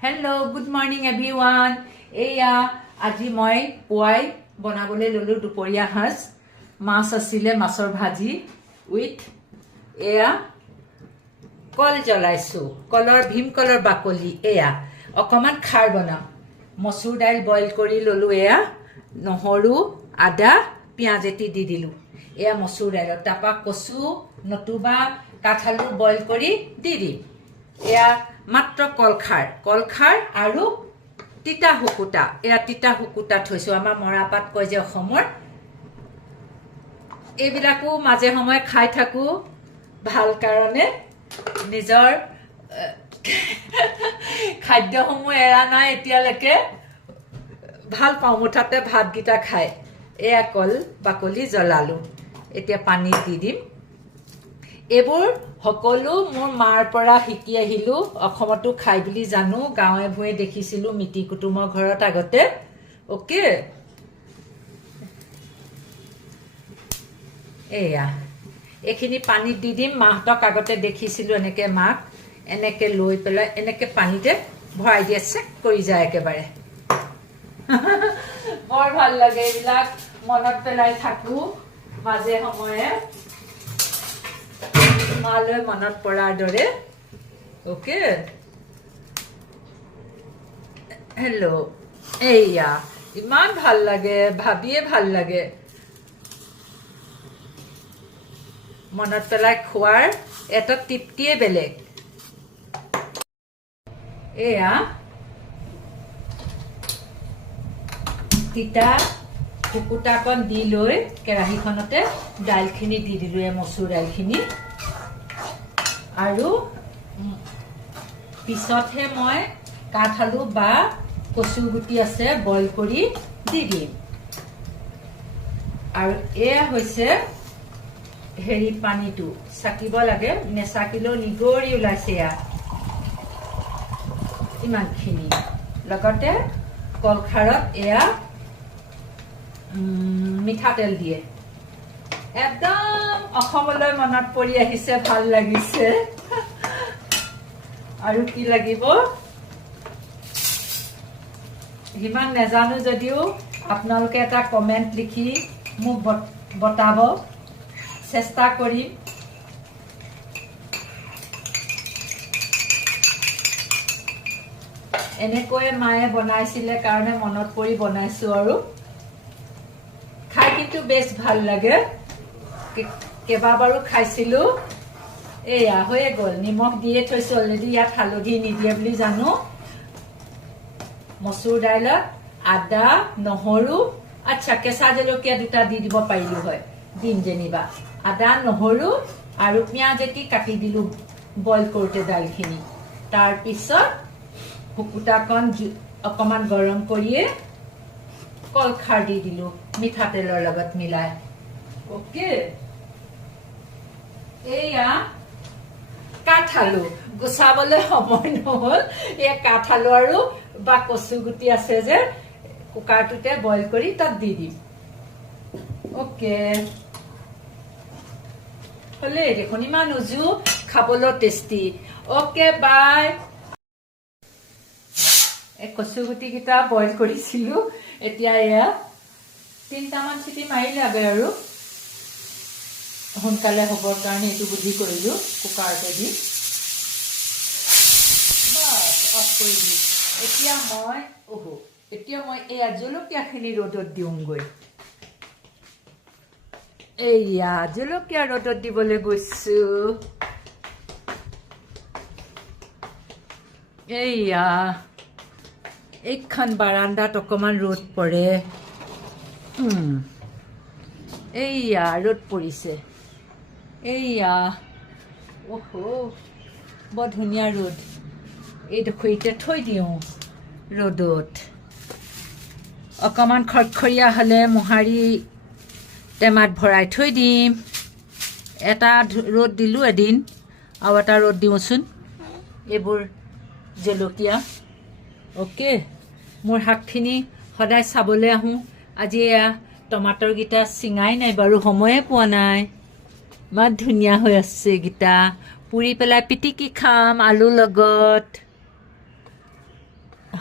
Hello, good morning everyone. Eya আজি মই পুৱাই বনাবলৈ ললো দুপৰীয়া হাঁস মাছ আছিলে মাছৰ ভাজি উইথ এয়া কল জ্বলাইছো কলৰ ভীম কলৰ বাকলি এয়া অকমান খাৰ বনাম মসুৰ দাইল বইল কৰি ললো এয়া নহৰু আদা পিয়াজ এটি দি দিলো এয়া মসুৰ দাইল তাপা কচু নতুবা কাঠালু বইল কৰি দি দিম এয়া মাত্ৰ কলখাৰ আৰু তিতা হুকুটা এয়া তিতা হুকুটা থৈছো আমাৰ মৰাপাত কয় যে অসমৰ এইবিলাকো মাজে সময় খাই থাকো ভাল কাৰণে নিজৰ খাদ্যসমূহ এৰা নাই এতিয়ালৈকে ভাল পাওঁ মুঠাতে ভাতগিটা খাই এয়া কল বাকলি জ্বলালো এতিয়া পানী দি দিম এবোৰ সকলো মোৰ মাৰ পৰা শিকি আহিলো অসমতো খাই বুলি জানো গাঁৱে ভুৱে দেখিছিলো মিতি কুটুমৰ ঘৰত আগতে ওকে এয়া এখিনি পানী দি দিম মাহতক আগতে দেখিছিলো এনেকে মাক এনেকে লৈ পেলাই এনেকে পানীতে ভৰাই দিয়ে চেক কৰি যায় একেবাৰে বৰ ভাল লাগে এইবিলাক মনত পেলাই থাকো মাজে সময়ে মালৈ মনত পৰাৰ দৰে ওকে হেল্ল' এয়া ইমান ভাল লাগে ভাবিয়ে ভাল লাগে মনত পেলাই খোৱাৰ এটা তৃপ্তিয়ে বেলেগ এয়া তিতা কুকুটাকণ দি লৈ কেৰাহীখনতে দাইলখিনি দি দিলো এই মচুৰ দাইলখিনি আৰু পিছতহে মই কাঠালু বা কচু গুটি আছে বইল কৰি দি দিম আৰু এয়া হৈছে হেৰি পানীটো চাকিব লাগে নেচাকিলেও নিগৰি ওলাইছে এয়া ইমানখিনি লগতে কলখাৰত এয়া মিঠাতেল দিয়ে একদম অসমলৈ মনত পৰি আহিছে ভাল লাগিছে আৰু কি লাগিব হিমান নেজানো যদিও আপোনালোকে এটা কমেন্ট লিখি মোক বতাব চেষ্টা কৰিম এনেকৈ মায়ে বনাইছিলে কাৰণে মনত পৰি বনাইছো আৰু খাই কিন্তু বেছ ভাল লাগে কেবাবাৰো খাইছিলো এয়া হৈয়ে গ'ল নিমখ দিয়ে থৈছো অলৰেডি ইয়াত হালধি নিদিয়ে বুলি জানো মচুৰ দাইলত আদা নহৰু আচ্ছা কেঁচা জলকীয়া দুটা দি দিব পাৰিলো হয় দিম যেনিবা আদা নহৰু আৰু পিয়াজ এটি কাটি দিলো বইল কৰোতে দাইলখিনি তাৰ পিছত হুকুটাকণ অকমান গৰম কৰিয়ে কলখাৰ দি দিলো মিঠাতেলৰ লগত মিলাই ওকে এয়া কাঠালু গুচাবলৈ সময় নহল এয়া কাঠালু আৰু বা কচু গুটি আছে যে কুকাৰটোতে বইল কৰি তাত দি দিম ওকে হলে দেখোন ইমান উজু খাবলৈ টেষ্টি ওকে বাই এই কচু গুটি কেইটা বইল কৰিছিলো এতিয়া এয়া 3টামান চিটি মাৰিলে আগে আৰু সোনকালে হবৰ কাৰণে এইটো বুদ্ধি কৰিলো কুকাৰতে দি বাস অফ কৰি দি এতিয়া মই এয়া জলকীয়াখিনি ৰ'দত দিওঁগৈ এয়া জলকীয়া ৰ'দত দিবলৈ গৈছো এয়া এইখন বাৰান্দাত অকমান ৰ'দ পৰে এয়া ৰ'দ পৰিছে এয়া বৰ ধুনীয়া ৰ'দ এইডোখৰ এতিয়া থৈ দিওঁ ৰ'দত অকমান খৰখৰীয়া হ'লে মোহাৰি টেমাত ভৰাই থৈ দিম এটা ৰ'দ দিলোঁ এদিন আৰু এটা ৰ'দ দিওঁচোন এইবোৰ জলকীয়া অ'কে মোৰ শাকখিনি সদায় চাবলৈ আহোঁ আজি এয়া টমাটৰকেইটা চিঙাই নাই বাৰু সময়ে পোৱা নাই ইমান ধুনীয়া হৈ আছে এইকেইটা পুৰি পেলাই পিটিকি খাম আলুৰ লগত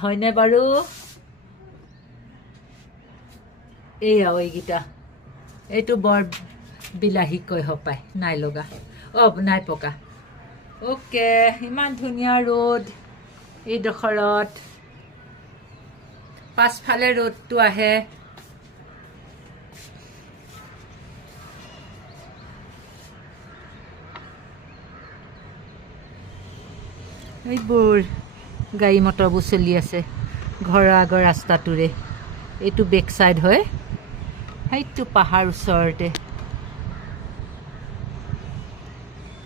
হয়নে বাৰু এয়া এইকেইটা এইটো বৰ বিলাহী কৈ হপায় নাই লগা নাই পকা ওকে ইমান ধুনীয়া ৰ'দ এইডোখৰত পাছফালে ৰ'দটো আহে এইবোৰ গাড়ী মটৰবোৰ চলি আছে ঘৰৰ আগৰ ৰাস্তাটোৰে এইটো বেক চাইড হয় সেইটো পাহাৰ ওচৰতে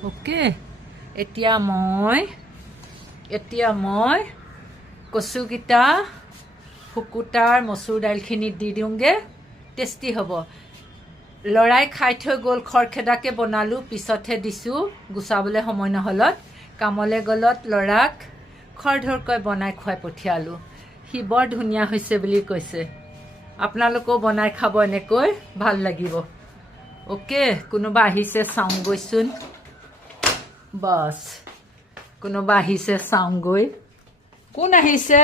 ওকে এতিয়া মই কচুকেইটা শুকুতাৰ মচুৰ দাইলখিনিত দি দিওঁগৈ টেষ্টি হ'ব লৰাই খাই থৈ গ'ল খৰখেদাকৈ বনালোঁ পিছতহে দিছোঁ গুচাবলৈ সময় নহ'লত কামলৈ গ'লত ল'ৰাক খৰধৰকৈ বনাই খুৱাই পঠিয়ালোঁ সি বৰ ধুনীয়া হৈছে বুলি কৈছে আপোনালোকেও বনাই খাব এনেকৈ ভাল লাগিব ওকে কোনোবা আহিছে চাওঁগৈচোন বাছ কোনোবা আহিছে চাওঁগৈ কোন আহিছে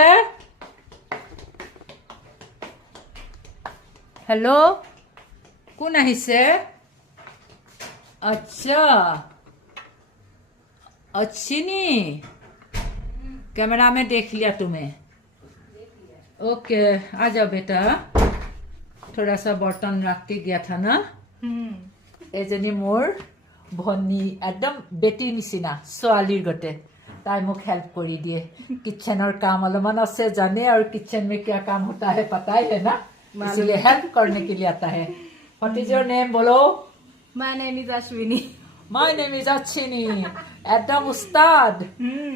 হেল্ল' কোন আহিছে আচ্ছা अच्छी नहीं कैमरा में देख लिया तुम्हें ओके आ जाओ बेटा थोड़ा सा बर्तन रख के गया था ना एजनी मोर भनी एकदम बेटी निचिना छोवालीर गते ताई मुख हेल्प करी दिए किचेनर काम अलमान आछे जाने और किचन में क्या काम होता है पता है ना इसलिए हेल्प करने के लिए आता है व्हाट इज योर नेम बोलो my name is Ashwini My name is Achini. একদম উস্তাদ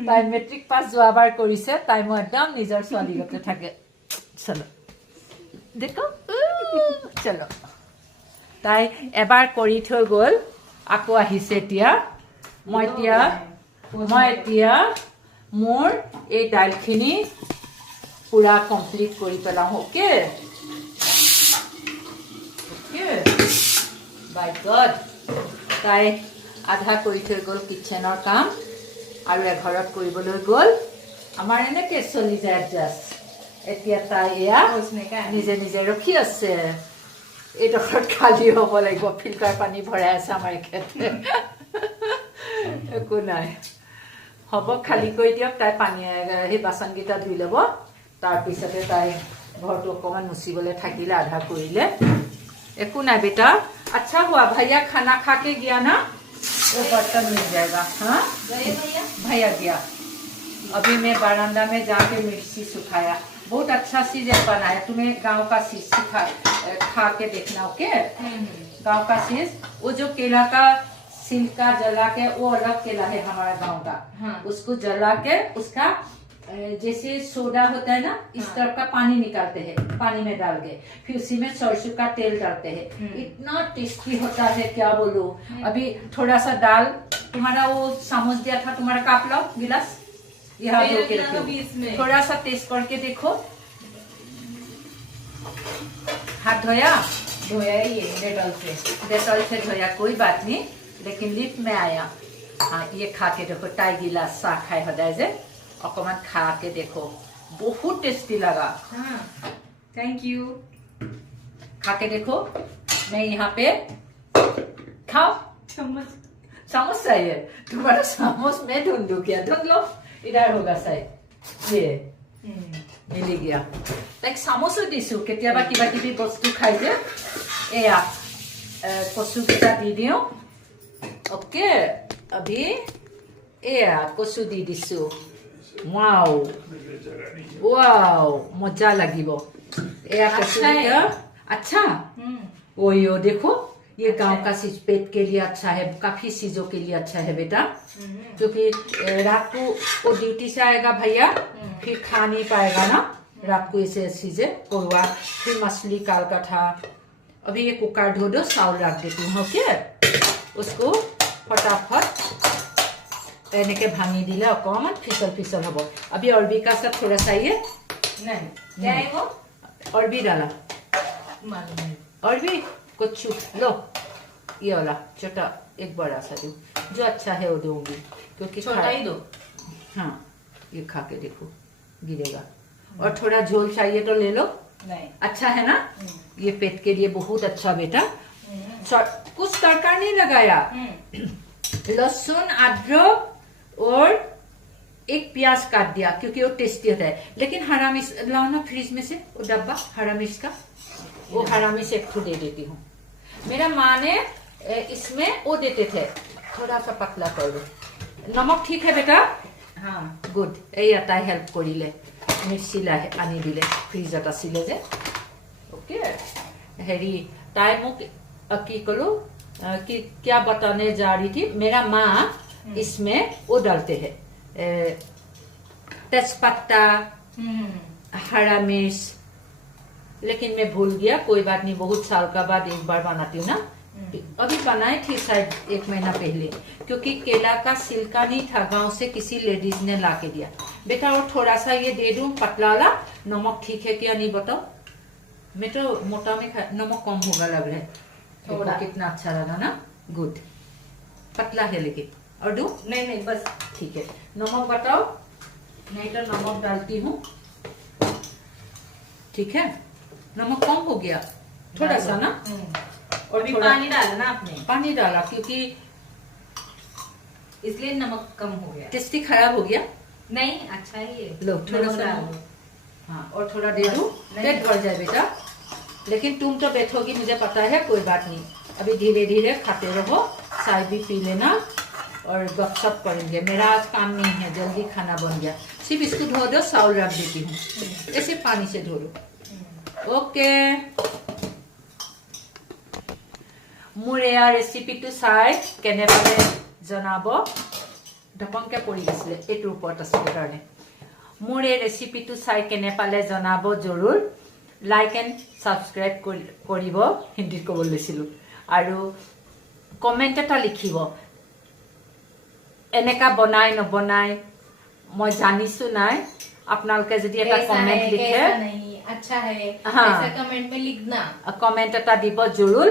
তাই মেট্ৰিক পাছ যোৱাবাৰ কৰিছে তাই মই একদম নিজৰ ছোৱালী গতে থাকে চলো দেখো চলো তাই এবাৰ কৰি থৈ গ'ল আকৌ আহিছে এতিয়া মই এতিয়া মোৰ এই দাইলখিনি পুৰা কমপ্লিট কৰি পেলাওঁ ওকে বাই গড তাই আধা কৰি থৈ গ'ল কিচেনৰ কাম আৰু এঘৰত কৰিবলৈ গ'ল আমাৰ এনেকৈ চলি যায় এডজাষ্ট এতিয়া তাই এয়া নিজে নিজে ৰখি আছে এইডোখৰত খালী হ'ব লাগিব ফিল্টাৰ পানী ভৰাই আছে আমাৰ এখেতে একো নাই হ'ব খালী কৰি দিয়ক তাই পানী সেই বাচনকেইটা ধুই ল'ব তাৰপিছতে তাই ঘৰটো অকণমান মুচিবলৈ থাকিলে আধা কৰিলে একো নাই बेटा अच्छा हुआ भैया खाना खा के गया ना वो बर्तन मिल जाएगा हाँ भैया गया अभी मैं बरामदा में जाके मिर्ची सुखाया बहुत अच्छा चीज बनाया तुम्हें गांव का चीज खा के देखना ओके गांव का चीज वो जो केला का छिलका जला के वो अलग केला है हमारा गांव का उसको जला के उसका जैसे सोडा होता है ना इस तरह का पानी निकालते हैं पानी में डाल के फिर उसी में सरसों का तेल डालते हैं इतना टेस्टी होता है क्या बोलो अभी थोड़ा सा दाल तुम्हारा वो सामोस दिया था तुम्हारा काप लो गिलास यहाँ धो के रखो थोड़ा सा टेस्ट करके देखो हाथ धोया ही डेटॉल से धोया कोई बात नहीं लेकिन लिफ्ट में आया हाँ ये खा के देखो टाई गिलास चाह खाए सदाय जे অকমান খা के देखो बहुत टेस्टी लगा थैंक यू खा के देखो मैं यहाँ पे खाओ समोस चाहिए तुम्हारा समोस मैं ढूंढू क्या ढूंढ लो इधर होगा शायद ये मिल गया लाइक समोसो दिसु केতিয়াबा किबा किबि बस्तु खाइ जे एया कचु केटा दी दियो ओके अभी एया कचु दी दिसु वाओ मजा लगिब अच्छा ओयो देखो ये गांव का चीज पेट के लिए अच्छा है काफी चीजों के लिए अच्छा है बेटा क्योंकि रात को वो ड्यूटी से आएगा भैया फिर खा नहीं पाएगा ना रात को ऐसे चीजें कोरवा फिर मछली काल का था अभी ये कुकर धो दो चावल रख देती हूँ ओके उसको फटाफट এনেকে ভাঙি দিলে অকমান फिसल হ'ব अभी अरबी का साथ थोड़ा सा ये नहीं वो अरबी डाला अरबी कुछ लो ये वाला छोटा एक बड़ा सा दो जो अच्छा है वो दूंगी क्योंकि छोटा ही दो हाँ ये खा के देखो गिरेगा और थोड़ा झोल चाहिए तो ले लो नहीं अच्छा है ना ये पेट के लिए बहुत अच्छा बेटा कुछ तड़का नहीं लगाया लहसुन अदरक और एक प्याज काट दिया क्योंकि वो टेस्टी होता है लेकिन हरा मिर्च लाओ ना फ्रिज में से वो डब्बा हरा मिर्च का वो हरा मिर्च एक ठो दे देती हूँ मेरा माँ ने इसमें वो देते थे थोड़ा सा पतला कर दो नमक ठीक है बेटा हाँ गुड এই এটাই হেল্প কৰিলে মিৰ্চি আনি দিলে ফ্ৰিজত আছিলে যে ओके हेरी ताई मुक की करो कि क्या बताने जा रही थी मेरा माँ इसमें वो डालते हैं तेजपत्ता हरा मिर्च लेकिन मैं भूल गया कोई बात नहीं बहुत साल का बाद एक बार बनाती हूँ ना अभी बनाए थी शायद 1 महीना पहले क्योंकि केला का छिलका नहीं था गांव से किसी लेडीज ने ला के दिया बेटा और थोड़ा सा ये दे दूं पतला वाला नमक ठीक है क्या नहीं बताओ मैं तो मोटा में नमक कम होगा लग रहा है थोड़ा कितना अच्छा लगा ना गुड पतला है लेकिन और दो नहीं नहीं बस ठीक है नमक बताओ नहीं तो नमक डालती हूँ ठीक है नमक कम हो गया थोड़ा सा ना और भी पानी डाला ना आपने पानी डाला क्योंकि इसलिए नमक कम हो गया टेस्टी खराब हो गया नहीं अच्छा ही है लो थोड़ा सा डालो हाँ और थोड़ा दे दूं पेट भर जाए बेटा लेकिन तुम तो बैठोगी मुझे पता है कोई बात नहीं अभी धीरे धीरे खाते रहो चाय भी पी लेना और गपशप करेंगे मेरा आज काम नहीं है जल्दी खाना बन गया सिर्फ इसको धो दो चावल रख देती हूँ ऐसे पानी से धो लो ओके মোৰ এয়া ৰেচিপিটো চাই কেনে পালে জনাব ঢপংকে পৰি গৈছিলে এইটোৰ ওপৰত আছিলে কাৰণে মোৰ এই ৰেচিপিটো চাই কেনে পালে জনাব জৰুৰ লাইক এণ্ড ছাবস্ক্ৰাইব কৰিব হিন্দীত ক'ব লৈছিলোঁ আৰু কমেণ্ট এটা লিখিব এনেকা বনাই নবনাই মই জানিছো নাই আপোনালোকে যদি এটা কমেণ্ট লিখে अच्छा है हाँ। ऐसा कमेंट में लिखना कमेंट এটা দিব জৰুৰ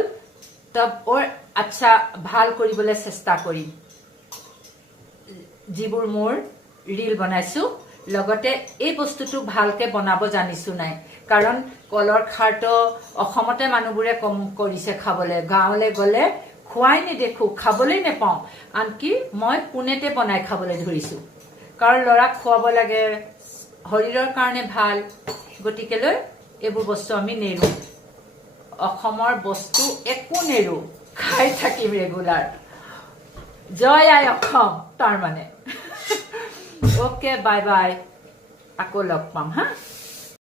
तब और अच्छा ভাল কৰিবলৈ চেষ্টা কৰিম যিবোৰ মোৰ ৰীল বনাইছো লগতে এই বস্তুটো ভালকে বনাব জানিছো নাই কাৰণ কলৰ খাৰটো অসমতে মানুহবোৰে কম কৰিছে খাবলৈ গাঁৱলৈ গলে খুৱাই নেদেখো খাবলৈ নেপাওঁ আনকি মই পুনেতে বনাই খাবলৈ ধৰিছো কাৰণ লৰাক খুৱাব লাগে শৰীৰৰ কাৰণে ভাল গতিকেলৈ এইবোৰ বস্তু আমি নেৰো অসমৰ বস্তু একো নেৰো খাই থাকিম ৰেগুলাৰ জয় আই অসম তাৰ মানে ওকে বাই বাই আকৌ লগ পাম হা